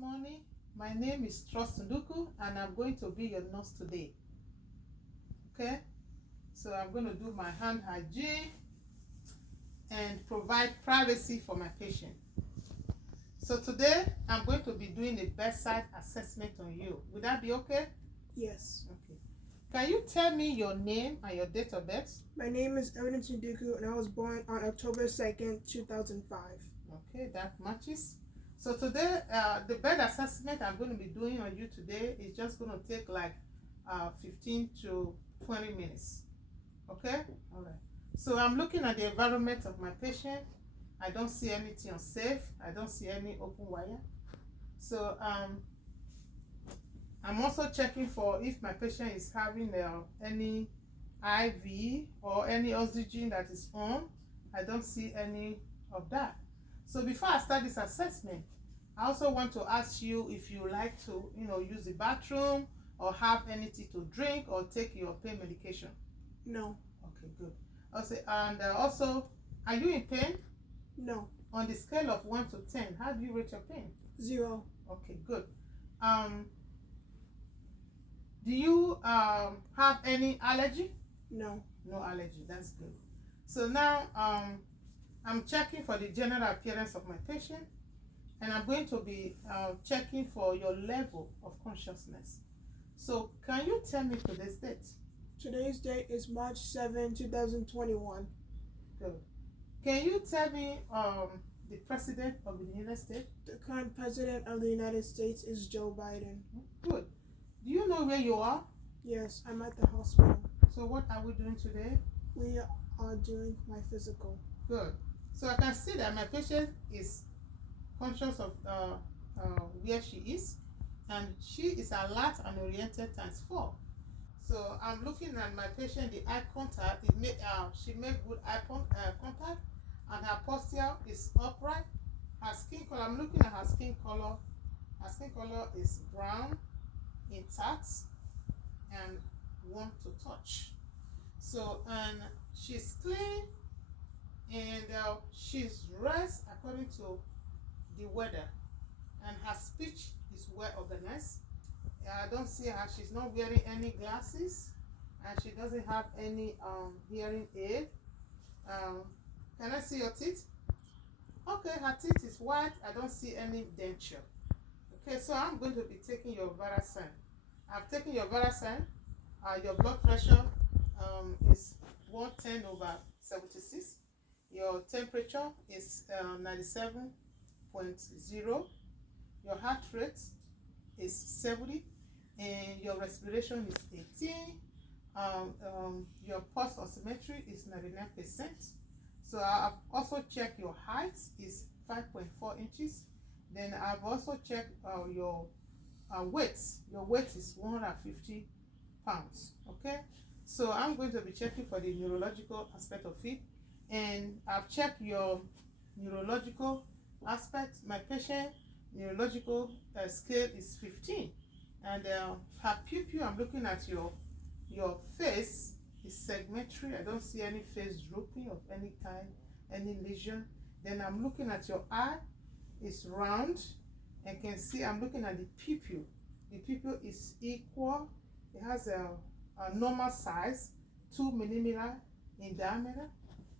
morning. My name is Trust Nduku and I'm going to be your nurse today. Okay, so I'm going to do my hand hygiene and provide privacy for my patient. So today I'm going to be doing a bedside assessment on you. Would that be okay? Yes. Okay. Can you tell me your name and your date of birth? My name is Evidence Nduku and I was born on October 2nd, 2005. Okay, that matches. So today, the bed assessment I'm going to be doing on you today is just going to take like 15 to 20 minutes. Okay? All right. So I'm looking at the environment of my patient. I don't see anything unsafe. I don't see any open wire. So I'm also checking for if my patient is having any IV or any oxygen that is on. I don't see any of that. So before I start this assessment, I also want to ask you if you like to, use the bathroom or have anything to drink or take your pain medication. No. Okay, good. Also, are you in pain? No. On the scale of 1 to 10, how do you rate your pain? 0. Okay, good. Do you have any allergy? No. No allergy. That's good. So now I'm checking for the general appearance of my patient, and I'm going to be checking for your level of consciousness. So can you tell me today's date? Today's date is March 7, 2021. Good. Can you tell me the president of the United States? The current president of the United States is Joe Biden. Good. Do you know where you are? Yes, I'm at the hospital. So what are we doing today? We are doing my physical. Good. So I can see that my patient is conscious of where she is, and she is alert and oriented ×4. So I'm looking at my patient, the eye contact, she made good eye contact, and her posture is upright. Her skin color, I'm looking at her skin color. Her skin color is brown, intact, and warm to touch. So, and she's clean, and she's dressed according to the weather, and her speech is well organized. I don't see her, she's not wearing any glasses, and she doesn't have any hearing aid. Can I see your teeth? Okay, her teeth is white. I don't see any denture. Okay, so I'm going to be taking your vital sign. I've taken your vital sign. Your blood pressure is 110/76. Your temperature is 97.0. Your heart rate is 70, and your respiration is 18. Your pulse oximetry is 99%. So I've also checked your height is 5.4 inches. Then I've also checked your weight. Your weight is 150 pounds. Okay, so I'm going to be checking for the neurological aspect of it, and I've checked your neurological aspect. My patient neurological scale is 15, and her pupil, I'm looking at your face is segmentary. I don't see any face drooping of any kind, any lesion. Then I'm looking at your eye, it's round, and can see I'm looking at the pupil. The pupil is equal. It has a normal size, 2 millimeter in diameter.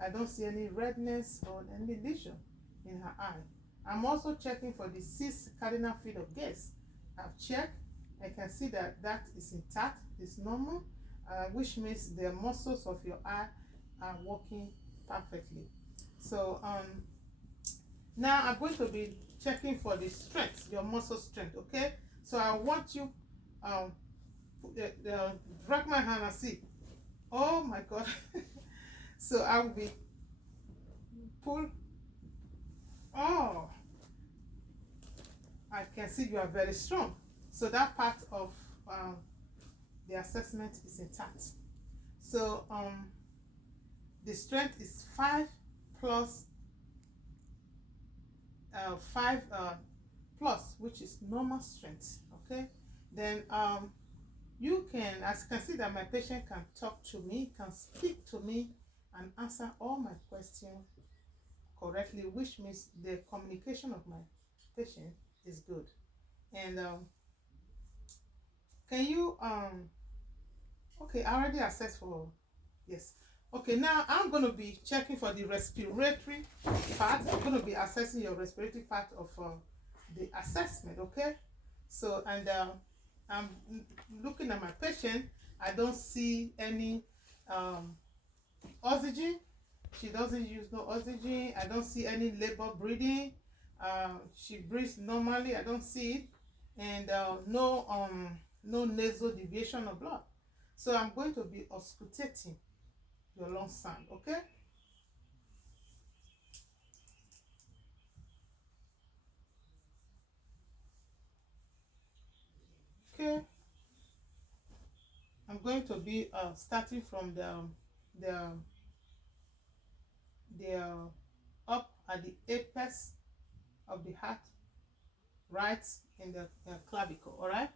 I don't see any redness or any lesion in her eye. I'm also checking for the 6 cardinal feet of gaze. I've checked. I can see that that is intact, it's normal, which means the muscles of your eye are working perfectly. So now I'm going to be checking for the strength, your muscle strength. Okay, so I want you drag my hand and see. Oh my God. So I will be pull. Oh, I can see you are very strong. So that part of the assessment is intact. So the strength is 5 plus 5 plus, which is normal strength. Okay, then you can, as you can see, that my patient can talk to me, can speak to me, and answer all my questions correctly, which means the communication of my patient is good. And can you okay, I already assessed for, yes. Okay, now I'm going to be checking for the respiratory part. I'm going to be assessing your respiratory part of the assessment, okay? So, and I'm looking at my patient. I don't see any oxygen. She doesn't use no oxygen. I don't see any labor breathing. She breathes normally. I don't see it. And no nasal deviation of blood. So I'm going to be auscultating your lung sound, okay? Okay. I'm going to be starting from the up at the apex of the heart, right in the clavicle. All right.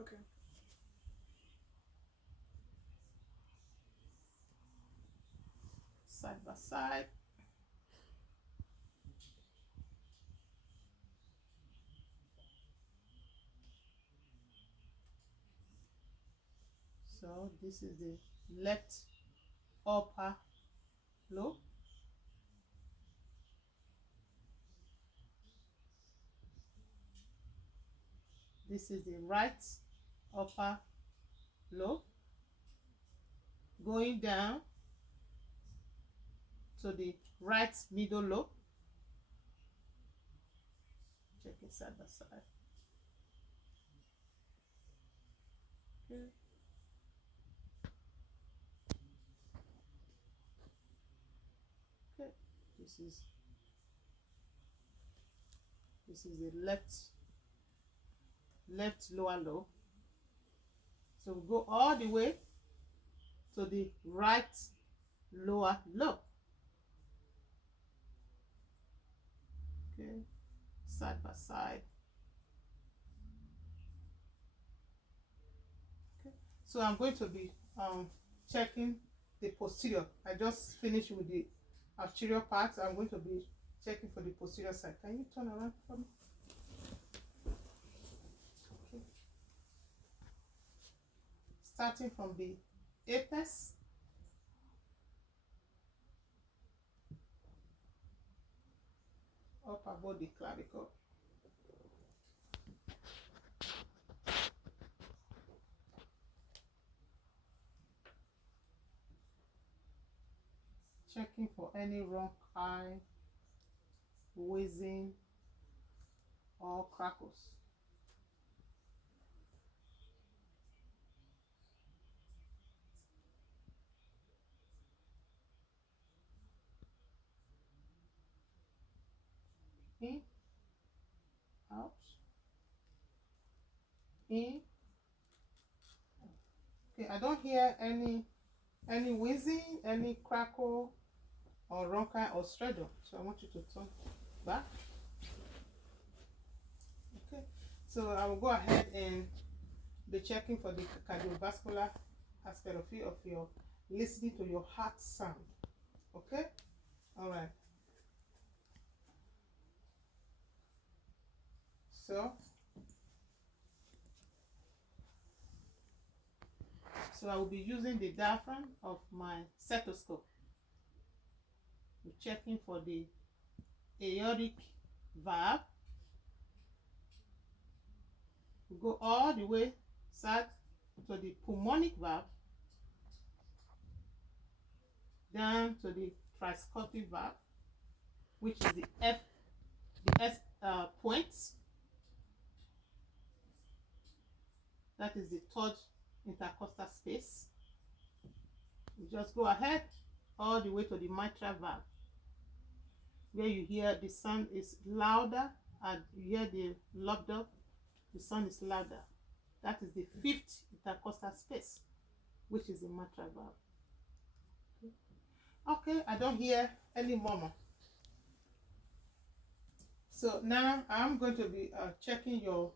Okay. Side by side. So this is the left upper lobe. This is the right upper lobe. Going down to the right middle lobe. Check it side by side. Okay. Okay. This is the left lower lobe. So we go all the way to the right lower lobe. Okay, side by side. Okay, so I'm going to be checking the posterior. I just finished with the arterial part. I'm going to be checking for the posterior side. Can you turn around for me? Okay. Starting from the apex. Up above the clavicle. Checking for any bronchi, wheezing, or crackles. In, out, in. Okay, I don't hear any wheezing, any crackle, or bronchi or stridor. So I want you to turn back. Okay, so I will go ahead and be checking for the cardiovascular aspect of your listening to your heart sound. Okay, all right. So I will be using the diaphragm of my stethoscope. We're checking for the aortic valve. We go all the way south to the pulmonic valve, down to the tricuspid valve, which is the S point. That is the third intercostal space. We just go ahead all the way to the mitral valve, where you hear the sound is louder, and you hear the lobdub, the sound is louder. That is the fifth intercostal space, which is the mitral valve. Okay, I don't hear any murmur. So now I'm going to be checking your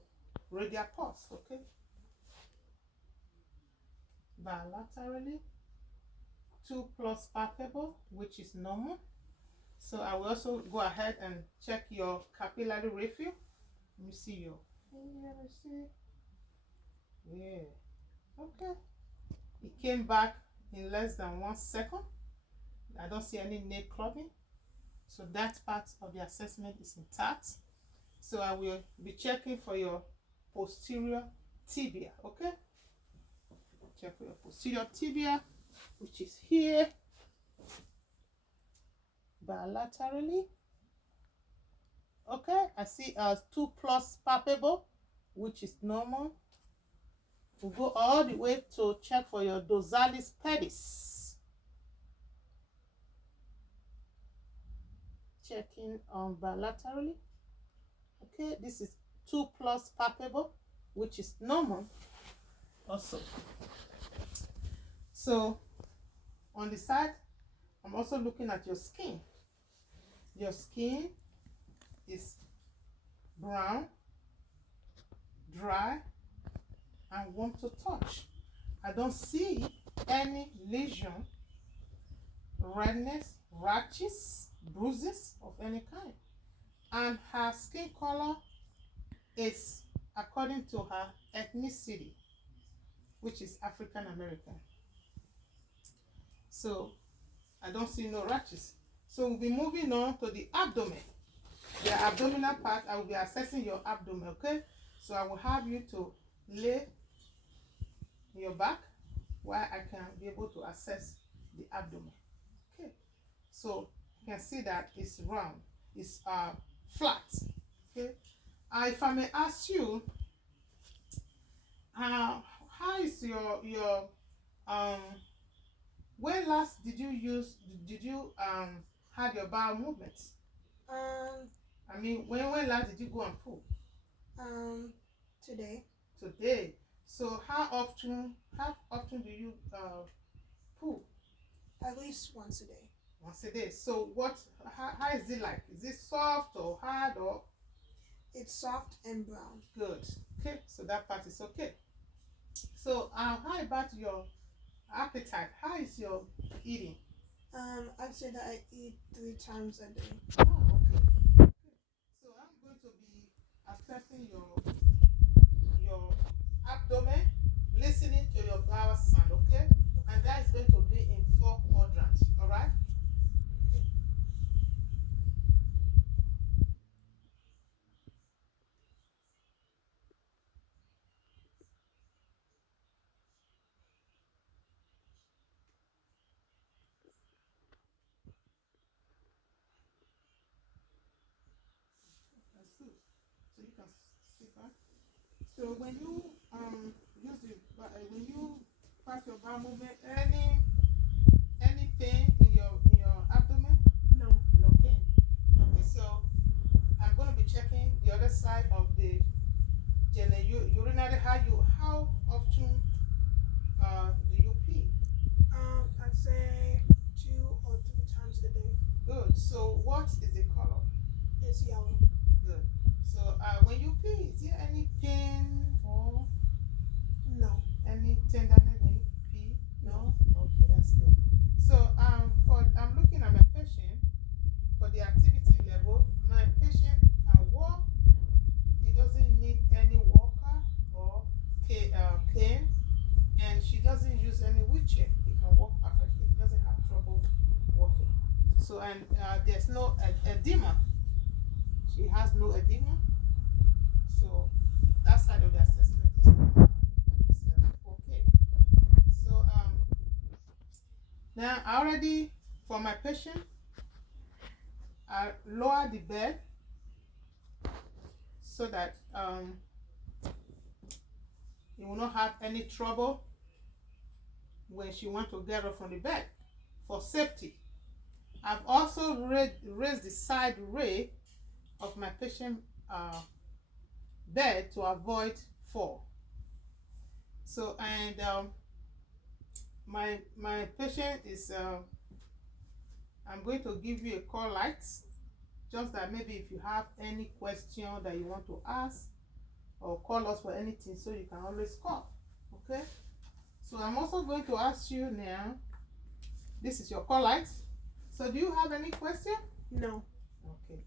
radial pulse, okay? Bilaterally, 2 plus palpable, which is normal. So I will also go ahead and check your capillary refill. Let me see your Let me see. Yeah. Okay. It came back in less than 1 second. I don't see any nail clubbing. So that part of the assessment is intact. So I will be checking for your posterior tibia, okay? Check for your posterior tibia, which is here, bilaterally. Okay, I see 2+ palpable, which is normal. We'll go all the way to check for your dorsalis pedis. Checking bilaterally. Okay, this is 2+ palpable, which is normal also. So on the side, I'm also looking at your skin. Your skin is brown, dry, and warm to touch. I don't see any lesion, redness, rashes, bruises of any kind. And her skin color is according to her ethnicity, which is African American. So I don't see no rashes. So we'll be moving on to the abdomen. The abdominal part, I will be assessing your abdomen, okay? So I will have you to lay your back where I can be able to assess the abdomen. Okay. So you can see that it's round, it's flat. Okay. If I may ask you, how is your when last did you have your bowel movements? I mean, when last did you go and poop? Today. Today. So how often do you poop? At least once a day. Once a day. So how is it like? Is it soft or hard or? It's soft and brown. Good. Okay, so that part is okay. So how about your appetite? How is your eating? I'd say that I eat 3 times a day. Oh, okay. So I'm going to be assessing your abdomen, listening to your bowel sound, okay? And that is going to be in 4 quadrants, all right? That's good. So you can sit back. So when you when you pass your bowel movement, any pain in your abdomen? No. No pain. Okay, so I'm going to be checking the other side of the urinary. How often do you pee? I'd say 2 or 3 times a day. Good. So what is the color? It's yellow. Good. So when you pee, is there any pain or No. any tenderness when you pee? No? Okay, that's good. So I'm looking at my patient for the activity level. My patient can walk. He doesn't need any walker or cane, and she doesn't use any wheelchair. He can walk perfectly. He doesn't have trouble walking. So there's no edema. She has no edema. So that side of the assessment is okay. So now I already, for my patient, I lower the bed so that he will not have any trouble when she wants to get up from the bed for safety. I've also raised the side rail of my patient bed to avoid fall. So and my patient is I'm going to give you a call light, just that maybe if you have any question that you want to ask or call us for anything, so you can always call. Okay, so I'm also going to ask you now, this is your call light, so do you have any question? No. Okay,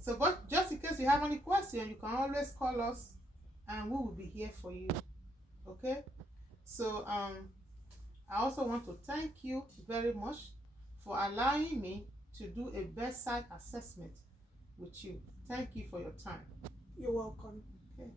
so but just in case you have any question, you can always call us and we will be here for you. Okay, so I also want to thank you very much for allowing me to do a bedside assessment with you. Thank you for your time. You're welcome. Okay.